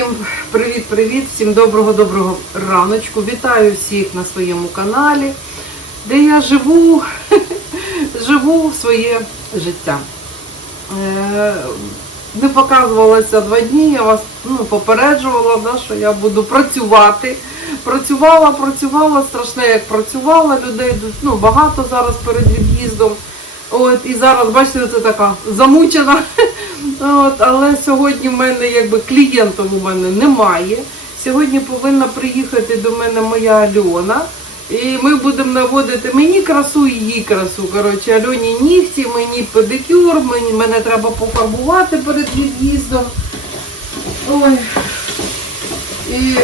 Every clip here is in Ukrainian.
Всім привіт-привіт, всім доброго-доброго раночку. Вітаю всіх на своєму каналі, де я живу, живу своє життя. Е, Не показувалася два дні, я вас ну, попереджувала, да, що я буду працювати. Працювала, працювала, страшне, як працювала, людей ну, багато зараз перед від'їздом. От, і зараз, бачите, це така замучена. От, але сьогодні в мене якби клієнтів у мене немає. Сьогодні повинна приїхати до мене моя Альона. І ми будемо наводити мені красу і її красу. Коротше, Альоні нігті, мені педикюр, мені, мене треба пофарбувати перед від'їздом. Ой. І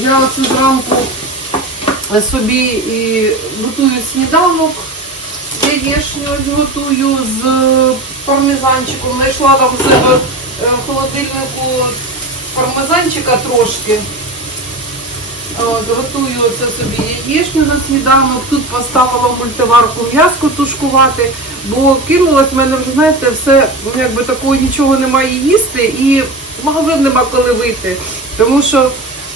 я оце зранку собі і готую сніданок. Яєчню ось готую з пармезанчиком. Знайшла там в себе е, в холодильнику пармезанчика трошки. От, готую це собі яєчню на сніданок. Тут поставила в мультиварку м'яско тушкувати, бо кинулось в мене вже, знаєте, все, якби такого нічого немає їсти і в магазин нема коли вийти. Тому що,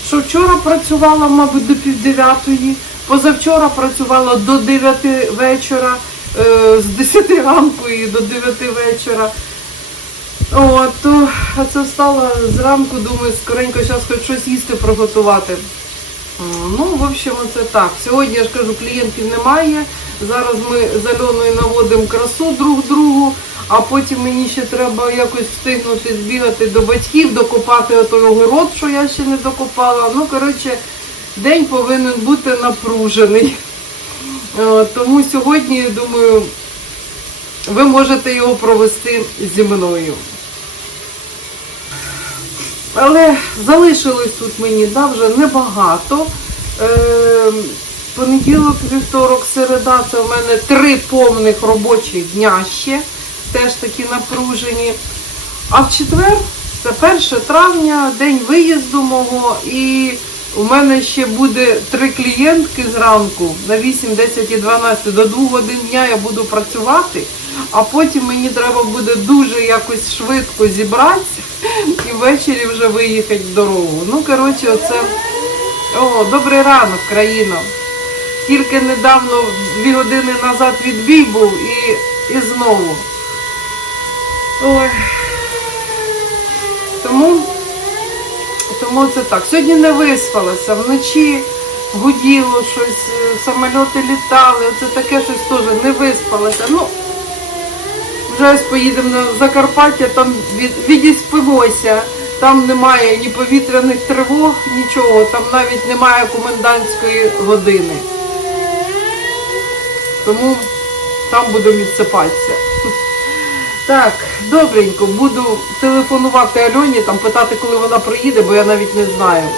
що вчора працювала, мабуть, до пів дев'ятої, позавчора працювала до 9 вечора, е, з 10 ранку і до 9 вечора. От, то це встала зранку, думаю, скоренько зараз хоч щось їсти приготувати. Ну, в общем, це так. Сьогодні я ж кажу, клієнтів немає. Зараз ми з Альоною наводимо красу друг другу, а потім мені ще треба якось встигнути збігати до батьків, докопати отой огород, що я ще не докопала. Ну, коротше, день повинен бути напружений. Е, Тому сьогодні, думаю, ви можете його провести зі мною. Але залишилось тут мені да, вже небагато. Е, понеділок, вівторок, середа це в мене три повних робочих дня ще, теж такі напружені. А в четвер, це 1 травня, день виїзду мого, і у мене ще буде три клієнтки зранку на 8, 10 і 12 до 2 годин дня я буду працювати, а потім мені треба буде дуже якось швидко зібратися і ввечері вже виїхати в дорогу. Ну, коротше, оце. О, добрий ранок, країно. Тільки недавно, дві години назад відбій був і, і знову. Ой. Тому, тому це так. Сьогодні не виспалася, вночі гуділо щось, е, самольоти літали, оце таке щось теж не виспалася. Ну, вже ось поїдемо на Закарпаття, там від, відіспимося. Там немає ні повітряних тривог, нічого, там навіть немає комендантської години. Тому там буду відсипатися. Так, добренько, буду телефонувати Альоні, там питати, коли вона приїде, бо я навіть не знаю.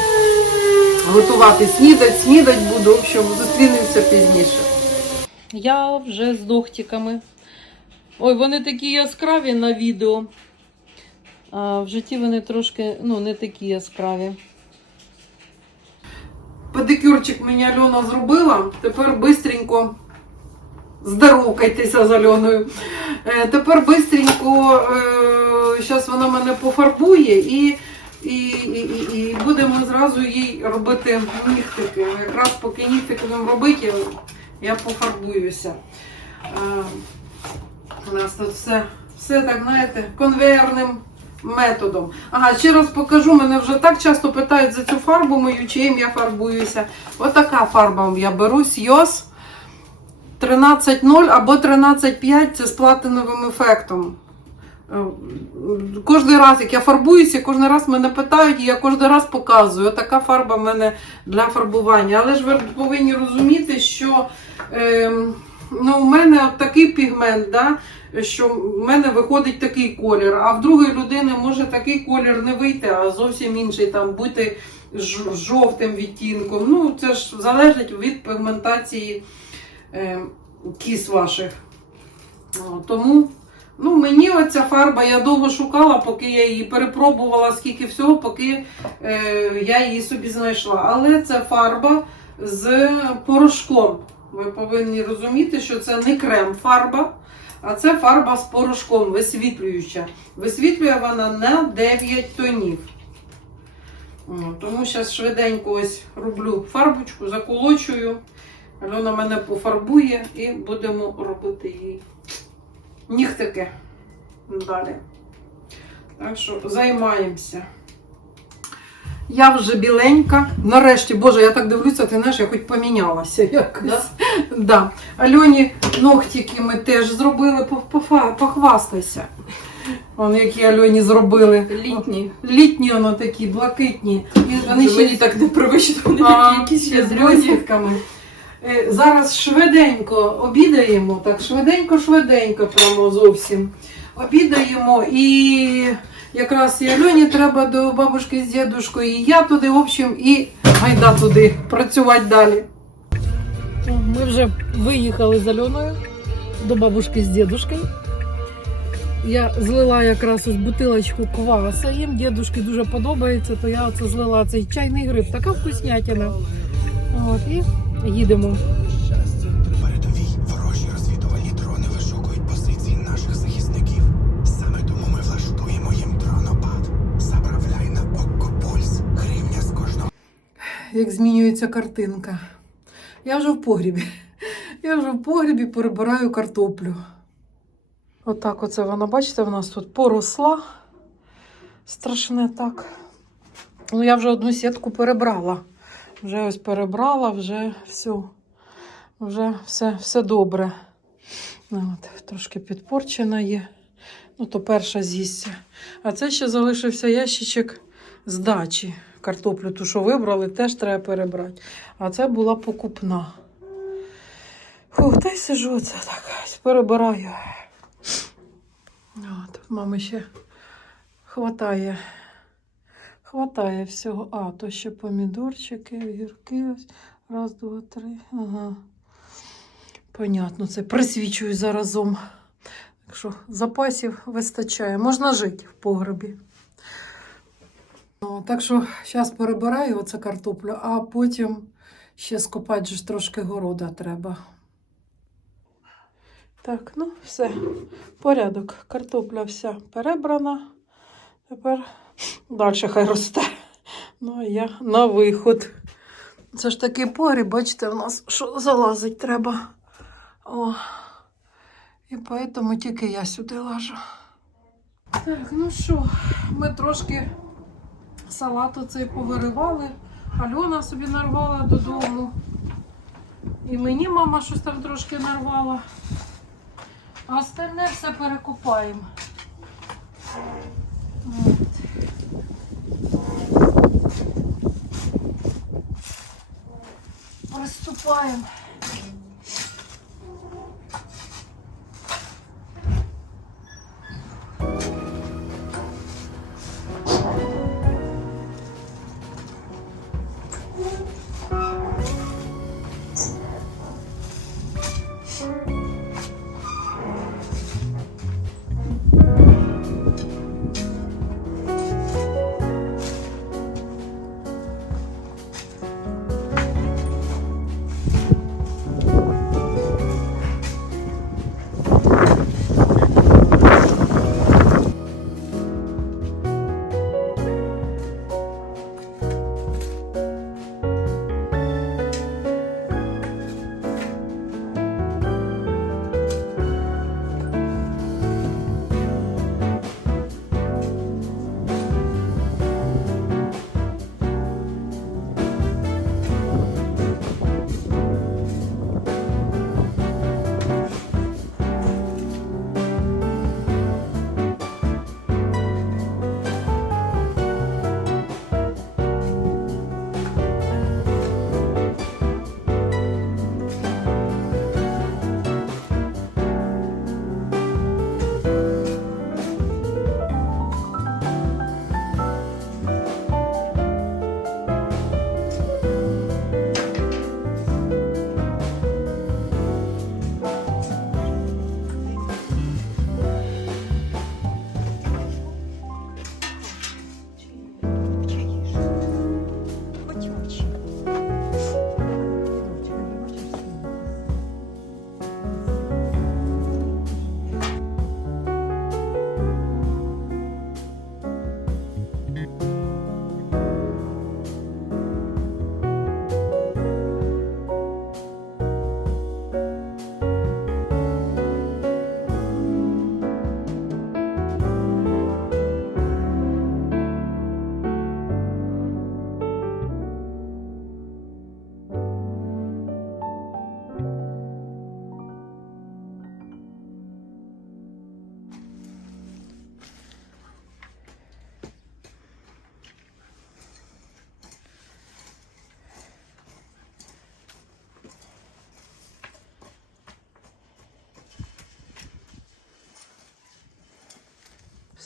Готувати снідать, снідать буду, в общем, зустрінемося пізніше. Я вже з дохтиками. Ой, вони такі яскраві на відео. А в житті вони трошки ну, не такі яскраві. Педикюрчик мені Альона зробила. Тепер бистренько здоровкайтеся з Альоною. Е, тепер бистренько, зараз вона мене пофарбує і, і, і, і, і будемо зразу їй робити нігтики. Якраз поки нігтики будемо робити, я пофарбуюся. Е, у нас тут все, все так, знаєте, конвейерним методом. Ага, ще раз покажу, мене вже так часто питають за цю фарбу мою, чим я фарбуюся. Отака фарба я беру Сйоз 13.0 або 13.5 це з платиновим ефектом. Е, Кожен раз, як я фарбуюся, кожен раз мене питають, і я кожен раз показую. Отака фарба в мене для фарбування. Але ж ви повинні розуміти, що е, ну, у мене от такий пігмент, да, що в мене виходить такий колір, а в другої людини може такий колір не вийти, а зовсім інший там бути жовтим відтінком. Ну, це ж залежить від пігментації кіс ваших. Тому ну, мені оця фарба я довго шукала, поки я її перепробувала, скільки всього, поки е, я її собі знайшла. Але це фарба з порошком. Ви повинні розуміти, що це не крем-фарба, а це фарба з порошком, висвітлююча. Висвітлює вона на 9 тонів. Тому зараз швиденько ось роблю фарбочку, заколочую. Альона мене пофарбує і будемо робити їй нігтики далі. Так що займаємося. Я вже біленька. Нарешті, Боже, я так дивлюся, ти знаєш, я хоч помінялася якось. Да? Да. Альоні ногтики ми теж зробили, похвастайся. Вон, які Альоні зробили. Літні. Літні воно такі, блакитні. І вони ще так непривично, вони такі якісь ще з блискітками. Е, Зараз швиденько обідаємо, так швиденько-швиденько прямо зовсім. Обідаємо і якраз і Альоні треба до бабушки з дідушкою, і я туди, в общем, і гайда туди працювати далі. Ми вже виїхали з Альоною до бабушки з дідушкою. Я злила якраз ось бутилочку кваса їм. Дідушки дуже подобається, то я оце злила цей чайний гриб. Така вкуснятина. От, і їдемо. Передовій ворожі розвідувальні дрони вишукують позиції наших захисників. Саме тому ми влаштуємо їм дронопад. Заправляй на око пульс. Гривня з кожного. як змінюється картинка. Я вже в погрібі. Я вже в погрібі перебираю картоплю. Отак оце вона, бачите, в нас тут поросла. Страшне так. Ну, я вже одну сітку перебрала. Вже ось перебрала, вже все, вже все, все добре. От, трошки підпорчена є. Ну, то перша з'їсться. А це ще залишився ящичок з дачі. Картоплю ту, що вибрали, теж треба перебрати. А це була покупна. Фух, та й сижу це так. Перебираю. От, мами ще хватає. Хватає всього. А, то ще помідорчики, огірки. Ось. Раз, два, три. Ага. Понятно, це присвічую заразом. Так що запасів вистачає. Можна жити в погребі. О, так що зараз перебираю оце картоплю, а потім ще скопати ж трошки города треба. Так, ну все, порядок. Картопля вся перебрана. Тепер далі хай росте. Ну, а я на виход. Це ж такий погріб, бачите, в нас що залазить треба. О. І поэтому тільки я сюди лажу. Так, ну що, ми трошки салату цей повиривали. Альона собі нарвала додому. І мені мама щось там трошки нарвала. А остальне все перекупаємо. Приступаємо.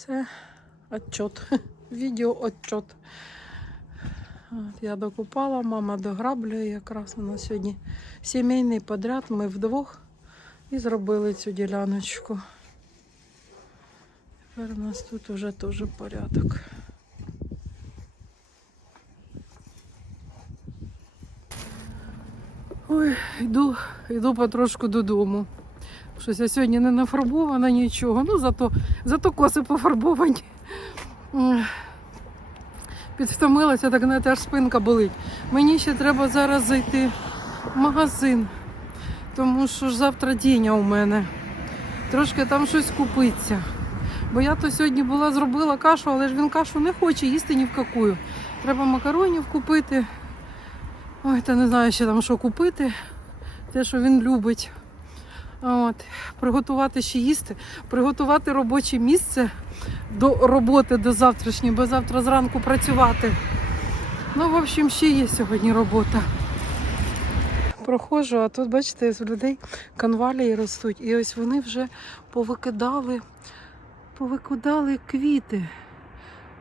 Це отчет. Відео отчет. От, я докупала, мама дограблює якраз у нас сьогодні сімейний подряд. Ми вдвох і зробили цю діляночку. Тепер у нас тут уже теж порядок. Ой, йду, йду потрошку додому. Щось я сьогодні не нафарбована нічого. Ну, зато, зато коси пофарбовані. Підвтомилася, так знаєте, аж спинка болить. Мені ще треба зараз зайти в магазин, тому що ж завтра день у мене. Трошки там щось купиться. Бо я то сьогодні була, зробила кашу, але ж він кашу не хоче їсти ні в какую. Треба макаронів купити. Ой, та не знаю ще там що купити. Те, що він любить. От, приготувати ще їсти, приготувати робоче місце до роботи до завтрашньої, бо завтра зранку працювати. Ну, в общем, ще є сьогодні робота. Проходжу, а тут, бачите, з людей конвалії ростуть. І ось вони вже повикидали, повикидали квіти.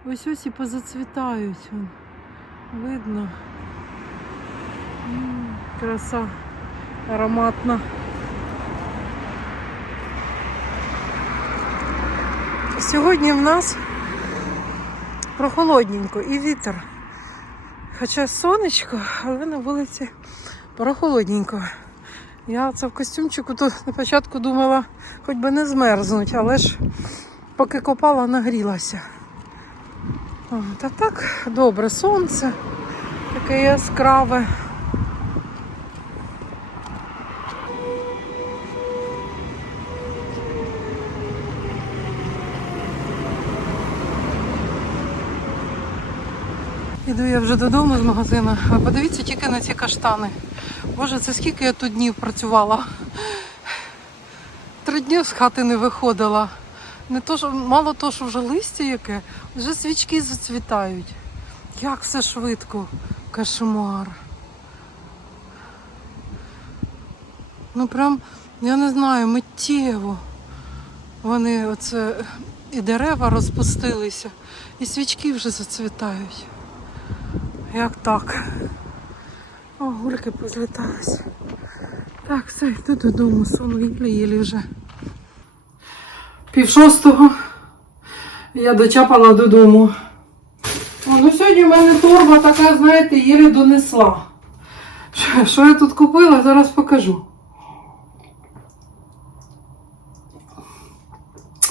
Ось ось і позацвітають. Видно. М, Краса ароматна. Сьогодні в нас прохолодненько і вітер. Хоча сонечко, але на вулиці прохолодненько. Я це в костюмчику то на початку думала, хоч би не змерзнуть, але ж поки копала, нагрілася. Та так, добре, сонце таке яскраве. Іду я вже додому з магазину. А подивіться тільки на ці каштани. Боже, це скільки я тут днів працювала. Три дні з хати не виходила. Не то, що, мало того, що вже листя яке, вже свічки зацвітають. Як все швидко. Кошмар. Ну прям, я не знаю, миттєво. Вони оце і дерева розпустилися, і свічки вже зацвітають. Як так? О, гульки позлітались. Так, все, йду додому, сону їлі-їлі вже. Пів шостого я дочапала додому. О, ну сьогодні в мене торба така, знаєте, єлі донесла. Що, що я тут купила, зараз покажу.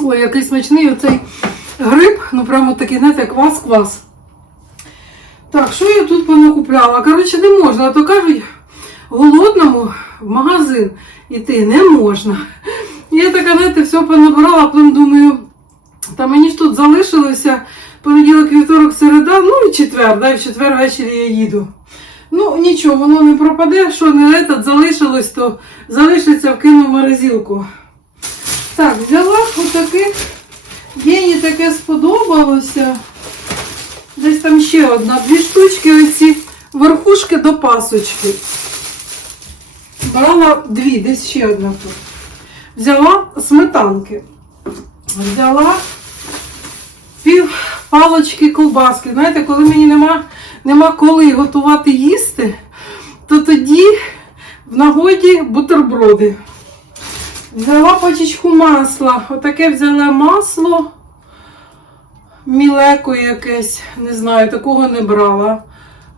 Ой, який смачний оцей гриб, ну прямо такий, знаєте, квас-квас. Так, що я тут понакупляла? Коротше, не можна, а то кажуть, голодному в магазин іти не можна. Я така, знаєте, все понабирала, потім думаю, та мені ж тут залишилося понеділок, вівторок, середа, ну і четвер, да, і в четвер ввечері я їду. Ну, нічого, воно не пропаде, що не этот залишилось, то залишиться вкину в морозилку. Так, взяла отаке, Єні таке сподобалося. Десь там ще одна. Дві штучки оці верхушки до пасочки. Брала дві, десь ще одна тут. Взяла сметанки. Взяла пів палочки ковбаски. Знаєте, коли мені нема, нема коли готувати їсти, то тоді в нагоді бутерброди. Взяла пачечку масла. Отаке взяла масло. Мілеко якесь, не знаю, такого не брала.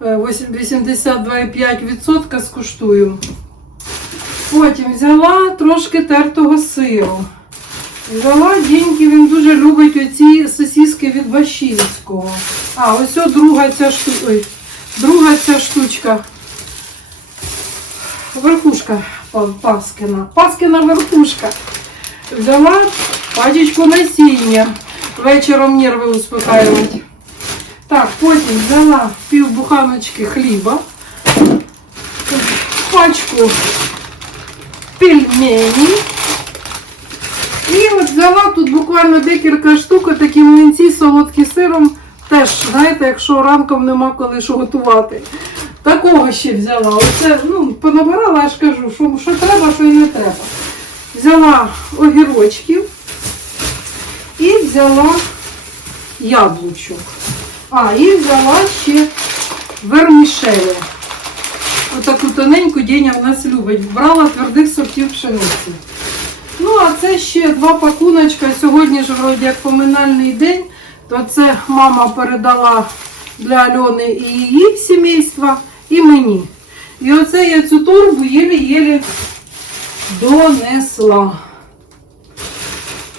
Е, 82,5% скуштую. Потім взяла трошки тертого сиру. Взяла деньги, він дуже любить оці сосиски від Бащинського. А, ось о, друга ця штучка. Ой, друга ця штучка. Верхушка па- Паскина. Паскина верхушка. Взяла пачечку насіння. Вечором нерви успокаювати. Так, потім взяла пів буханочки хліба, пачку пельменей. І от взяла тут буквально декілька штук, такі млинці солодкі сиром. Теж, знаєте, якщо ранком нема коли що готувати. Такого ще взяла. Оце, ну, понабирала, я ж кажу, що, що треба, що і не треба. Взяла огірочків взяла яблучок. А, і взяла ще вермішелі. Отаку тоненьку Деня в нас любить. Брала твердих сортів пшениці. Ну, а це ще два пакуночка. Сьогодні ж вроді як поминальний день, то це мама передала для Альони і її сімейства, і мені. І оце я цю торбу єлі-єлі донесла.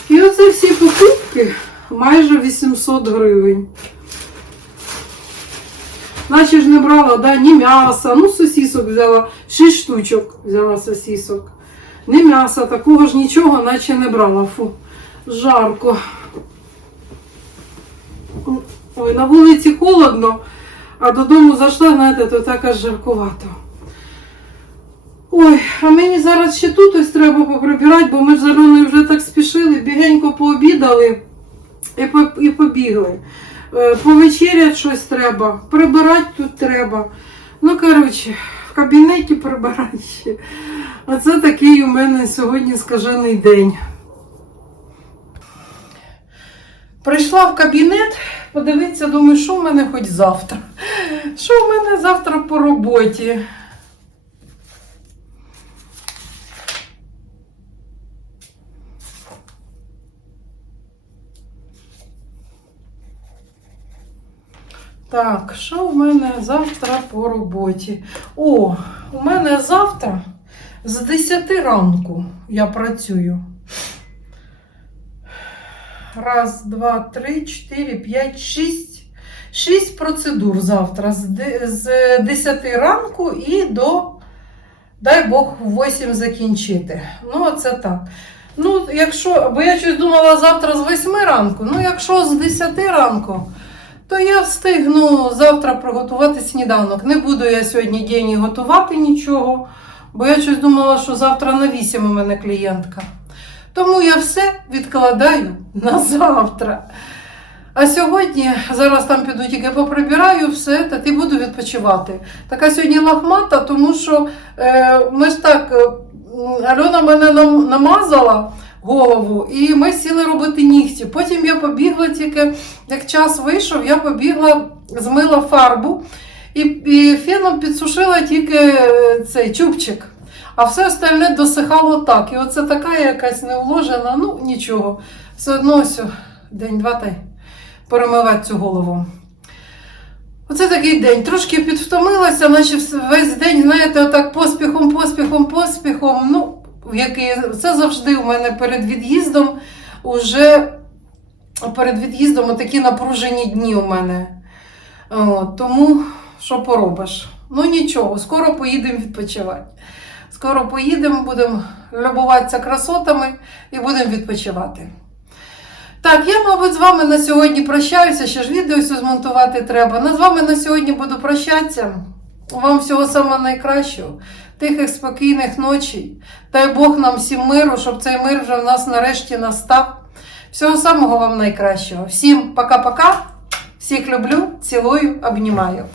І оце всі покупки майже 800 гривень. Наче ж не брала, да, ні м'яса, ну сосісок взяла, 6 штучок взяла сосісок. Ні м'яса, такого ж нічого, наче не брала. Фу, жарко. Ой, на вулиці холодно, а додому зайшла, знаєте, то так аж жаркувато. Ой, а мені зараз ще тут ось треба поприбирати, бо ми з Альоною вже так спішили, бігенько пообідали і, по- і побігли. Е, Повечерять щось треба, прибирати тут треба. Ну, коротше, в кабінеті прибирати ще. Оце такий у мене сьогодні скажений день. Прийшла в кабінет, подивитися, думаю, що в мене хоч завтра. Що в мене завтра по роботі? Так, що в мене завтра по роботі? О, у мене завтра з 10 ранку я працюю. Раз, два, три, чотири, п'ять, шість. Шість процедур завтра з 10 ранку і до, дай Бог, в 8 закінчити. Ну, оце так. Ну, якщо, бо я щось думала завтра з 8 ранку, ну, якщо з 10 ранку, то я встигну завтра приготувати сніданок. Не буду я сьогодні день готувати нічого, бо я щось думала, що завтра на 8 у мене клієнтка. Тому я все відкладаю на завтра. А сьогодні, зараз там піду тільки поприбираю все, та ти буду відпочивати. Така сьогодні лахмата, тому що е, ми ж так, е, Альона мене нам, намазала голову, і ми сіли робити нігті. Потім я побігла тільки, як час вийшов, я побігла, змила фарбу і, і феном підсушила тільки е, цей чубчик. А все остальне досихало так. І оце така якась неуложена, ну нічого. Все одно ось день-два та й перемивати цю голову. Оце такий день. Трошки підвтомилася, наче весь день, знаєте, отак поспіхом, поспіхом, поспіхом. Ну, який... Це завжди у мене перед від'їздом. Уже перед від'їздом такі напружені дні у мене. От, тому що поробиш? Ну нічого, скоро поїдемо відпочивати. Скоро поїдемо, будемо любуватися красотами і будемо відпочивати. Так, я, мабуть, з вами на сьогодні прощаюся, ще ж відео змонтувати треба. На з вами на сьогодні буду прощатися. Вам всього самого найкращого, тихих, спокійних ночей. Дай Бог нам всім миру, щоб цей мир вже в нас нарешті настав. Всього самого вам найкращого. Всім пока-пока. Всіх люблю, цілую, обнімаю.